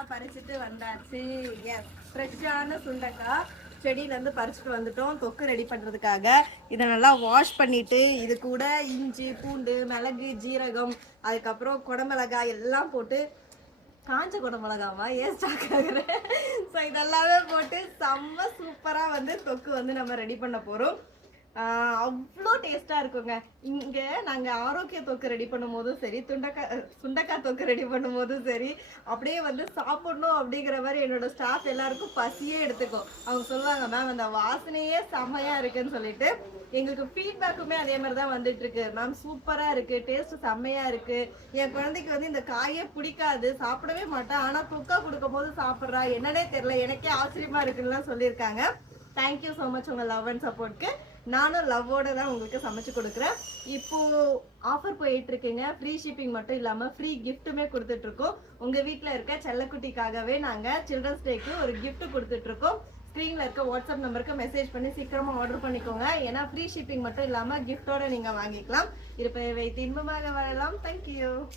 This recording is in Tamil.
சுண்டக்காய் பறிச்சுட்டு வந்தாச்சு. எஸ், ஃப்ரெஷ்ஷான சுண்டக்காய் செடியிலேருந்து பறிச்சுட்டு வந்துட்டோம் தொக்கு ரெடி பண்ணுறதுக்காக. இதை நல்லா வாஷ் பண்ணிவிட்டு இது கூட இஞ்சி பூண்டு மிளகு ஜீரகம் அதுக்கப்புறம் குடமிளகாய் எல்லாம் போட்டு, காஞ்ச குடமிளகாவா ஏன் ஸ்டாக் ஆகுறேன். ஸோ இதெல்லாமே போட்டு செம்ம சூப்பராக வந்து தொக்கு வந்து நம்ம ரெடி பண்ண போகிறோம். அவ்வளோ டேஸ்ட்டாக இருக்குங்க. இங்கே நாங்கள் ஆரோக்கிய தொக்கு ரெடி பண்ணும் போதும் சரி, சுண்டக்காய் தொக்கு ரெடி பண்ணும் போதும் சரி, அப்படியே வந்து சாப்பிடணும் அப்படிங்கிற மாதிரி என்னோட ஸ்டாஃப் எல்லாருக்கும் பசியே எடுத்துக்கும். அவங்க சொல்லுவாங்க, மேம் அந்த வாசனையே செம்மையாக இருக்குன்னு சொல்லிட்டு. எங்களுக்கு ஃபீட்பேக்குமே அதே மாதிரி தான் வந்துட்டு இருக்கு. மேம் சூப்பராக இருக்கு, டேஸ்ட் செம்மையா இருக்கு. என் குழந்தைக்கு வந்து இந்த காயே பிடிக்காது, சாப்பிடவே மாட்டேன், ஆனால் தொக்கா கொடுக்கும் போது சாப்பிட்றா, என்னன்னே தெரியல, எனக்கே ஆச்சரியமா இருக்குன்னு சொல்லியிருக்காங்க. தேங்க்யூ ஸோ மச் உங்கள் லவ் அண்ட் சப்போர்ட்க்கு. நானும் லவ்வோட தான் உங்களுக்கு சமைச்சு கொடுக்குறேன். இப்போ ஆஃபர் போயிட்டு இருக்குங்க. ஃப்ரீ ஷிப்பிங் மட்டும் இல்லாமல் ஃப்ரீ கிஃப்ட்டுமே கொடுத்துட்டு இருக்கோம். உங்கள் வீட்டில் இருக்க செல்லக்குட்டிக்காகவே நாங்கள் சில்ட்ரன்ஸ் டேக்கு ஒரு கிஃப்ட் கொடுத்துட்டு இருக்கோம். ஸ்க்ரீனில் இருக்க வாட்ஸ்அப் நம்பருக்கு மெசேஜ் பண்ணி சீக்கிரமாக ஆர்டர் பண்ணிக்கோங்க. ஏன்னா ஃப்ரீ ஷிப்பிங் மட்டும் இல்லாமல் கிஃப்டோட நீங்கள் வாங்கிக்கலாம். இருப்பதை வைத்து இன்பமாக வாழலாம். தேங்க்யூ.